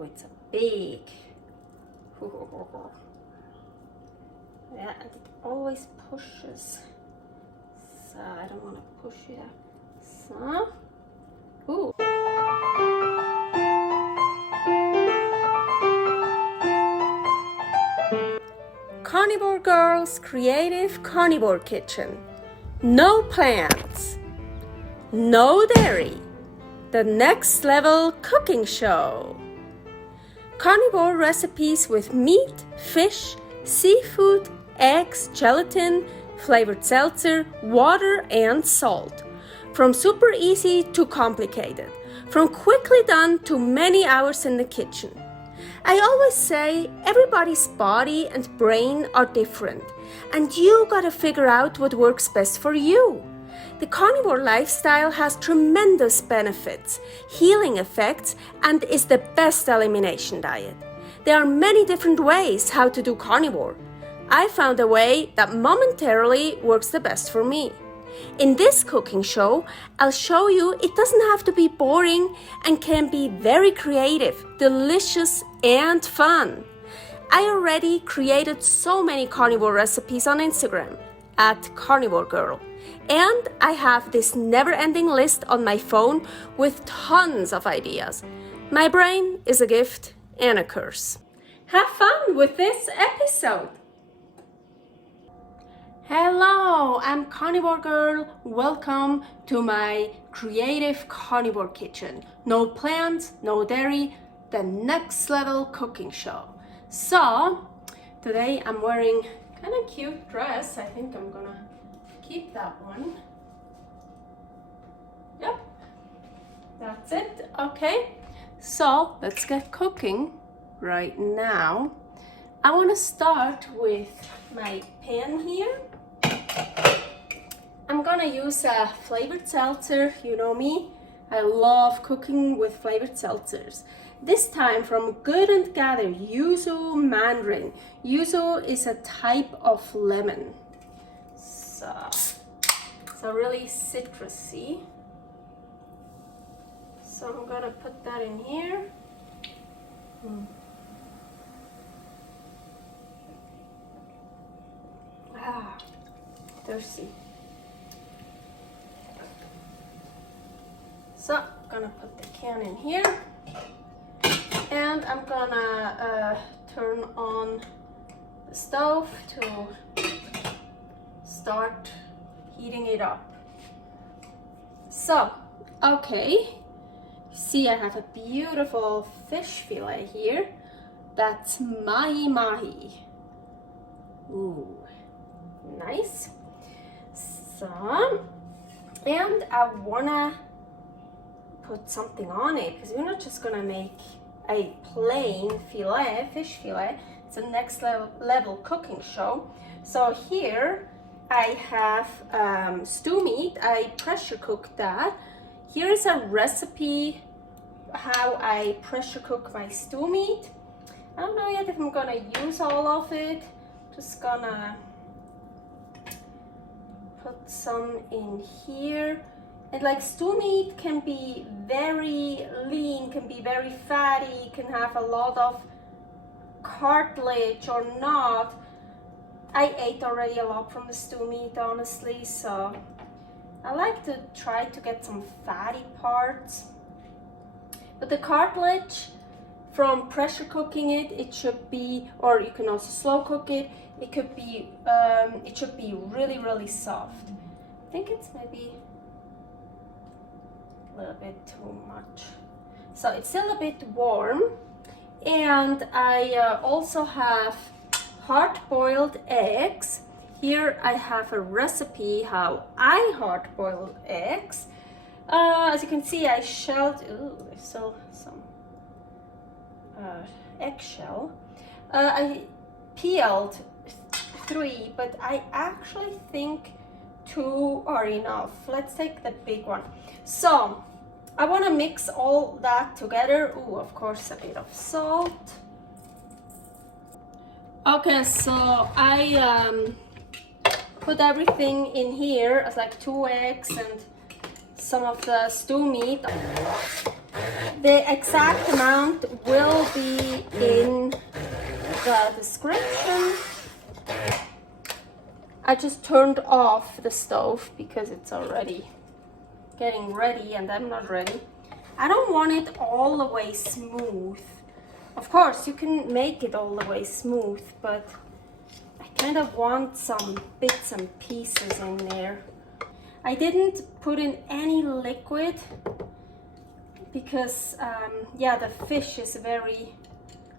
Oh, it's a big. Yeah, and it always pushes. So I don't want to push it up. So, ooh. Carnivore Girl's Creative Carnivore Kitchen. No plants, no dairy. The next level cooking show. Carnivore recipes with meat, fish, seafood, eggs, gelatin, flavored seltzer, water, and salt. From super easy to complicated. From quickly done to many hours in the kitchen. I always say everybody's body and brain are different, and you gotta figure out what works best for you. The carnivore lifestyle has tremendous benefits, healing effects, and is the best elimination diet. There are many different ways how to do carnivore. I found a way that momentarily works the best for me. In this cooking show, I'll show you it doesn't have to be boring and can be very creative, delicious, and fun. I already created so many carnivore recipes on Instagram at karnivorgirl. And I have this never-ending list on my phone with tons of ideas. My brain is a gift and a curse. Have fun with this episode. Hello, I'm Carnivore Girl. Welcome to my creative carnivore kitchen. No plants, no dairy, the next level cooking show. So, today I'm wearing kind of cute dress. I think I'm gonna keep that one. Yep, that's it. Okay, so let's get cooking right now. I want to start with my pan here. I'm gonna use a flavored seltzer. You know me, I love cooking with flavored seltzers. This time from Good and Gather Yuzu Mandarin. Yuzu is a type of lemon. So really citrusy. So I'm gonna put that in here. Thirsty. So I'm gonna put the can in here, and I'm gonna turn on the stove to start heating it up. So, okay, see I have a beautiful fish fillet here. That's mahi. Ooh, nice. So, and I wanna put something on it because we're not just gonna make a plain fish fillet. It's a next level cooking show. So here I have stew meat. I pressure cooked that. Here's a recipe how I pressure cook my stew meat. I don't know yet if I'm gonna use all of it. Just gonna put some in here. And like stew meat can be very lean, can be very fatty, can have a lot of cartilage or not. I ate already a lot from the stew meat, honestly, so I like to try to get some fatty parts. But the cartilage, from pressure cooking it should be, or you can also slow cook it, it could be, it should be really, really soft. I think it's maybe a little bit too much. So it's still a bit warm. And I also have hard-boiled eggs. Here I have a recipe how I hard-boiled eggs. As you can see, I shelled, there's still some eggshell. I peeled 3, but I actually think 2 are enough. Let's take the big one. So I want to mix all that together. Ooh, of course, a bit of salt. Okay, so I put everything in here as like 2 eggs and some of the stew meat. The exact amount will be in the description. I just turned off the stove because it's already getting ready and I'm not ready. I don't want it all the way smooth. Of course, you can make it all the way smooth, but I kind of want some bits and pieces in there. I didn't put in any liquid because, yeah, the fish is very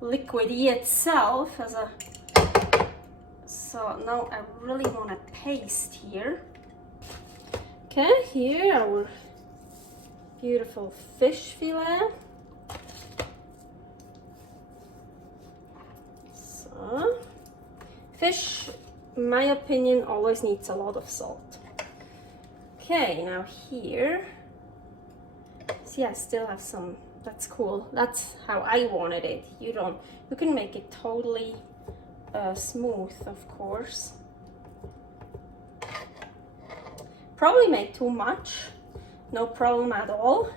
liquidy itself as a. So now I really want a paste here. Okay, here our beautiful fish fillet. So, fish, in my opinion, always needs a lot of salt. Okay, now here, see, I still have some. That's cool. That's how I wanted it. You can make it totally smooth, of course. Probably make too much, no problem at all.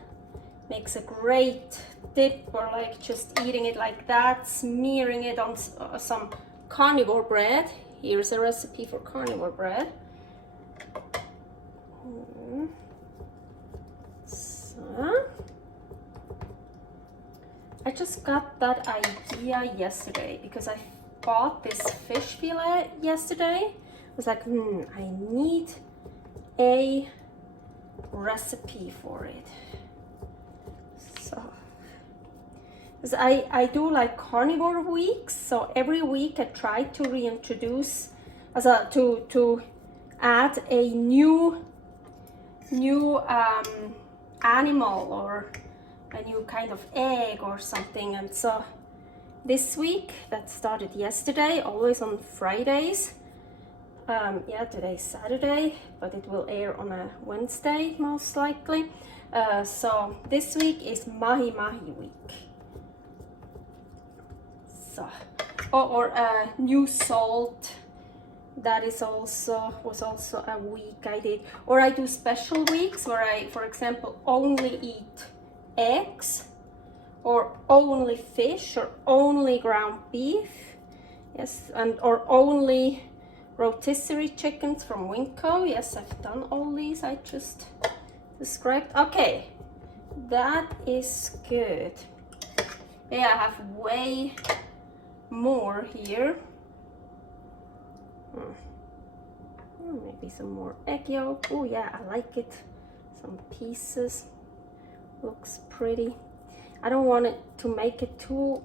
Makes a great dip, or like just eating it like that, smearing it on some carnivore bread. Here's a recipe for carnivore bread. So, I just got that idea yesterday because I bought this fish fillet yesterday. I was like, I need a recipe for it. So, because I do like carnivore weeks, so every week I try to reintroduce, to add a new animal or a new kind of egg or something. And so this week, that started yesterday, always on Fridays. Yeah, today's Saturday, but it will air on a Wednesday most likely. So this week is Mahi week. So, or new salt. That was also a week I did. Or I do special weeks where I, for example, only eat eggs, or only fish, or only ground beef. Yes, or only rotisserie chickens from Winco. Yes, I've done all these I just described. Okay, that is good. Yeah, I have way more here. Maybe some more egg yolk. Oh yeah, I like it. Some pieces. Looks pretty. I don't want it to make it too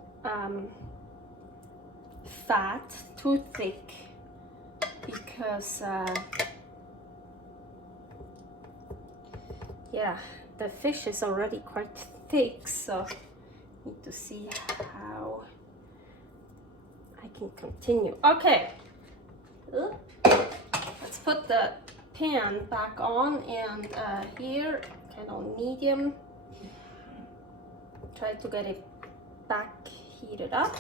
fat, too thick, because yeah, the fish is already quite thick, so I need to see how I can continue. Okay, let's put the pan back on, and here, kind of medium. Try to get it back heated up.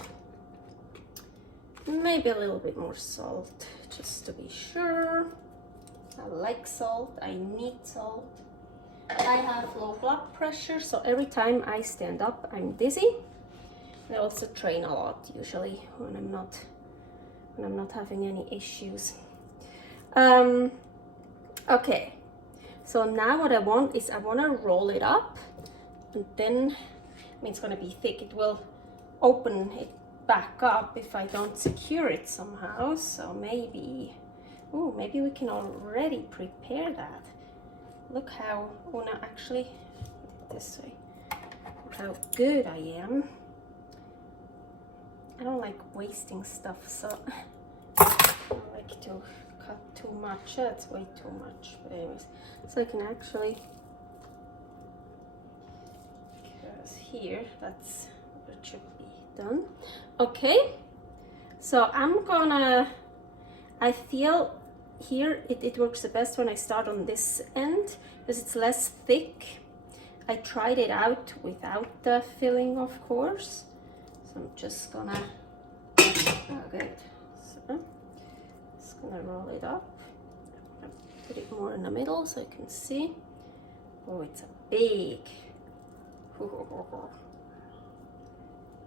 Maybe a little bit more salt, just to be sure. I like salt, I need salt. I have low blood pressure, so every time I stand up, I'm dizzy. I also train a lot, usually, when I'm not having any issues. Okay, so now what I want is I want to roll it up, and then it's going to be thick. It will open it back up if I don't secure it somehow. So maybe we can already prepare that. Look how, oh no, actually, this way. Look how good I am. I don't like wasting stuff, so I don't like to cut too much. That's way too much. But anyways, so I can actually, because here, that's what should be done. Okay, so I'm gonna, I feel here it works the best when I start on this end because it's less thick. I tried it out without the filling, of course. So I'm just gonna, oh good. So just gonna roll it up. Put it more in the middle so you can see. Oh, it's a big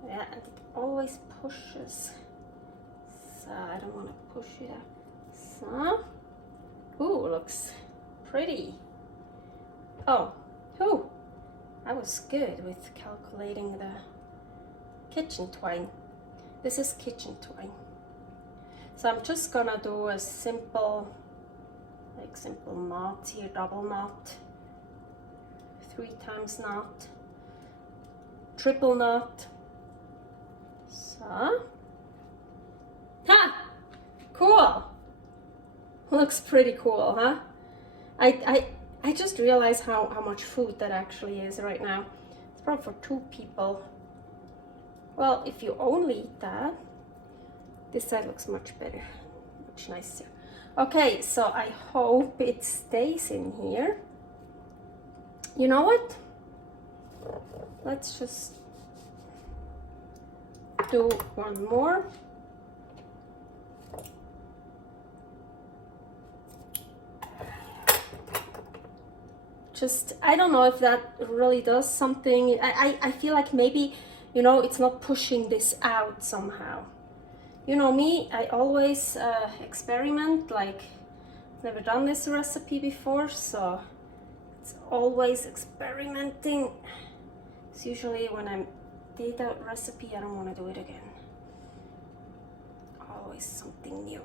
Yeah, and it always pushes. So I don't want to push it out. So, ooh, looks pretty. Oh, I was good with calculating the kitchen twine. This is kitchen twine. So I'm just gonna do a simple knot here, double knot, 3 times knot, triple knot. So, cool. Looks pretty cool, huh? I just realized how much food that actually is right now. It's probably for 2 people. Well, if you only eat that, this side looks much better, much nicer. Okay, so I hope it stays in here. You know what? Let's just do one more. Just, I don't know if that really does something. I feel like maybe, you know, it's not pushing this out somehow. You know me, I always experiment, like never done this recipe before, so it's always experimenting. It's usually when I did a recipe, I don't want to do it again. Always something new.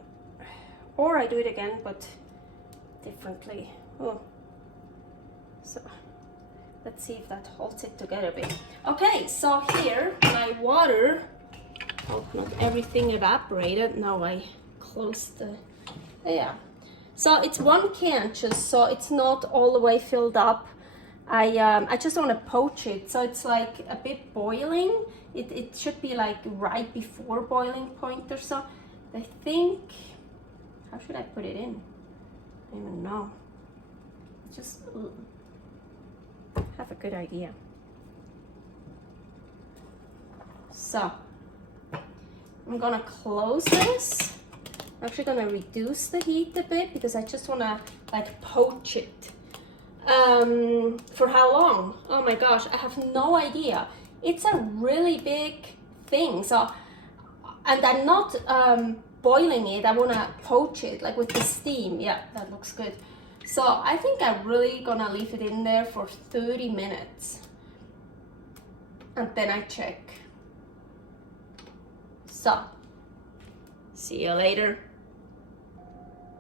Or I do it again, but differently. Oh. So let's see if that holds it together a bit. Okay, so here my water, hope not everything evaporated. Now I closed the, yeah. So it's 1 can just, so it's not all the way filled up. I just want to poach it, so it's like a bit boiling. It should be like right before boiling point or so. I think, how should I put it in? I don't even know. Just have a good idea. So I'm gonna close this. I'm actually gonna reduce the heat a bit because I just wanna like poach it. For how long? Oh my gosh, I have no idea. It's a really big thing. So, and I'm not boiling it. I wanna poach it like with the steam. Yeah, that looks good. So I think I'm really gonna leave it in there for 30 minutes. And then I check. So, see you later.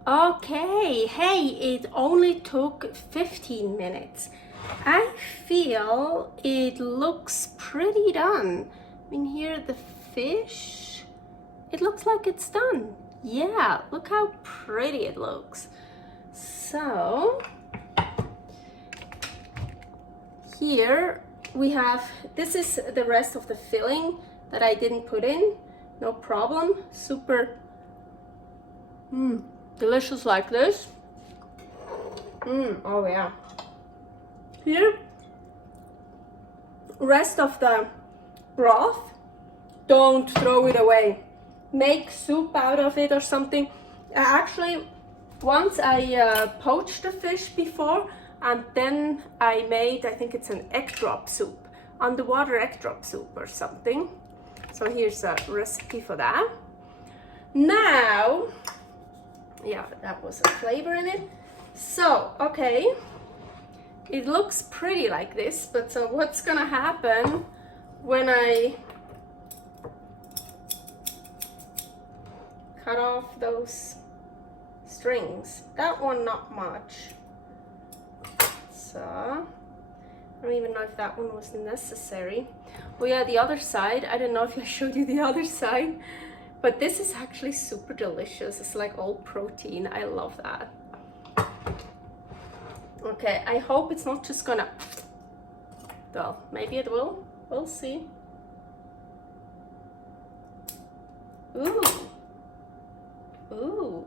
Okay, hey, it only took 15 minutes. I feel it looks pretty done. I mean, here the fish, it looks like it's done. Yeah, look how pretty it looks. So, here we have, this is the rest of the filling that I didn't put in. No problem, super delicious like this. Oh yeah. Here, rest of the broth, don't throw it away. Make soup out of it or something. Actually, once I poached the fish before, and then I made, I think it's an egg drop soup, underwater egg drop soup or something. So here's a recipe for that. Now, yeah, that was a flavor in it. So, okay, it looks pretty like this, but so what's gonna happen when I cut off those strings? That one, not much. So, I don't even know if that one was necessary. Oh yeah, the other side, I don't know if I showed you the other side, but this is actually super delicious. It's like all protein. I love that. Okay, I hope it's not just gonna, well, maybe it will. We'll see. Ooh. Ooh.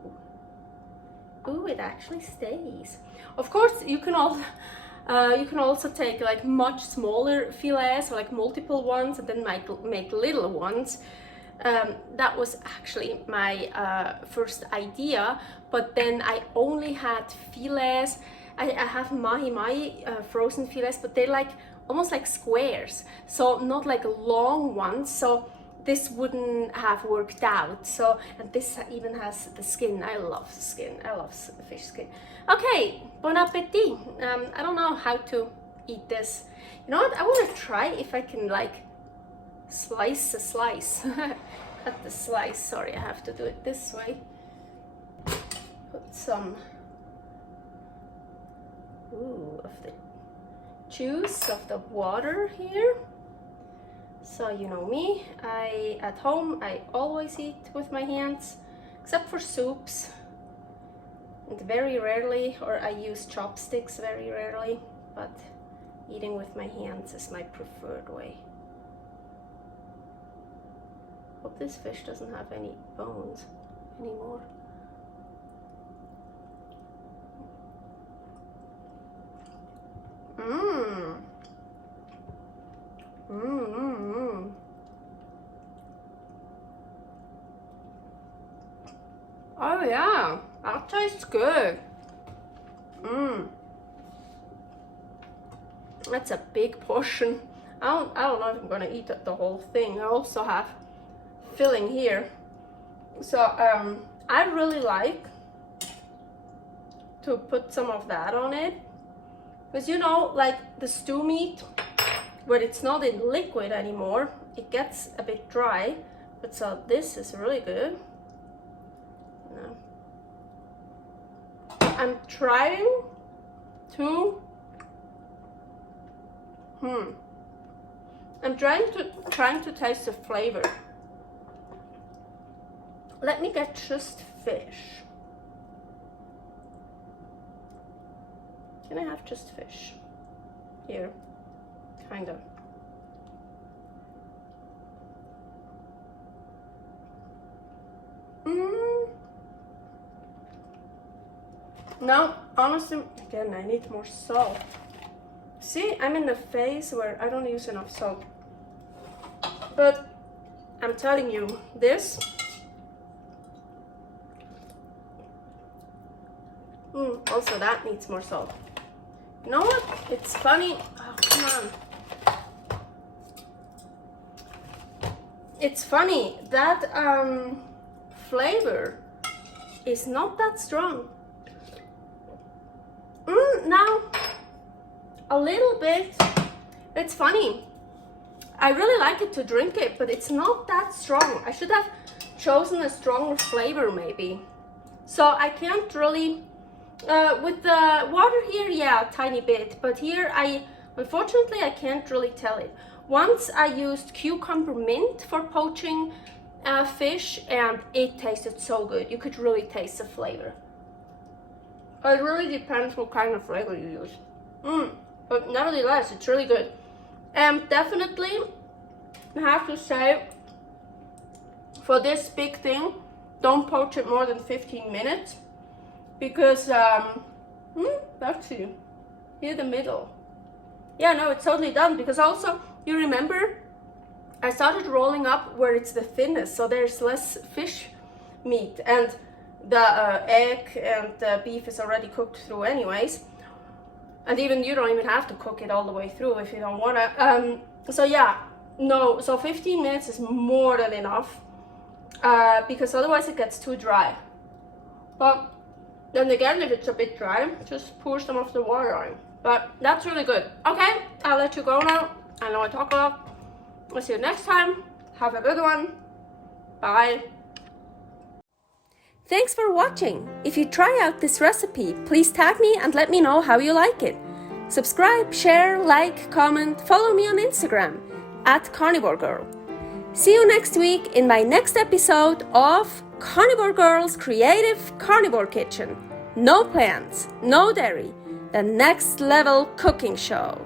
Ooh, it actually stays. Of course, you can also take like much smaller fillets, or like multiple ones, and then make little ones. That was actually my first idea, but then I only had fillets. I have mahi frozen fillets, but they're like almost like squares, so not like long ones, so this wouldn't have worked out. So, and this even has the skin. I love the skin. I love the fish skin. Okay, bon appetit. I don't know how to eat this. You know what? I want to try if I can like slice a slice. Cut the slice. Sorry, I have to do it this way. Put some of the juice of the water here. So you know me, at home I always eat with my hands, except for soups, and very rarely, or I use chopsticks very rarely, but eating with my hands is my preferred way. Hope this fish doesn't have any bones anymore. Oh yeah, that tastes good. That's a big portion. I don't know if I'm gonna eat the whole thing. I also have filling here. So I really like to put some of that on it. Because you know, like the stew meat, when it's not in liquid anymore, it gets a bit dry. But so this is really good. I'm trying to trying to taste the flavor. Let me get just fish. Can I have just fish? Here, kind of. No, honestly, again, I need more salt. See, I'm in the phase where I don't use enough salt. But I'm telling you, this also that needs more salt. You know what? It's funny. Oh, come on. It's funny that flavor is not that strong. Now a little bit. It's funny. I really like it to drink it, but it's not that strong. I should have chosen a stronger flavor maybe. So I can't really with the water here, yeah, a tiny bit, but here unfortunately I can't really tell it. Once I used cucumber mint for poaching fish, and it tasted so good. You could really taste the flavor. It really depends what kind of flavor you use. But nevertheless, it's really good. And definitely, I have to say, for this big thing, don't poach it more than 15 minutes. Because, let's see, here the middle. Yeah, no, it's totally done. Because also, you remember, I started rolling up where it's the thinnest, so there's less fish meat. And the egg and the beef is already cooked through anyways. And even you don't even have to cook it all the way through if you don't want to. So yeah, no, so 15 minutes is more than enough because otherwise it gets too dry. But then again, if it's a bit dry, just pour some of the water on. But that's really good. Okay, I'll let you go now. I know I talk a lot. I'll see you next time. Have a good one. Bye. Thanks for watching. If you try out this recipe, please tag me and let me know how you like it. Subscribe, share, like, comment, follow me on Instagram @karnivorgirl. See you next week in my next episode of Carnivore Girl's Creative Carnivore Kitchen. No plants, no dairy, the next level cooking show.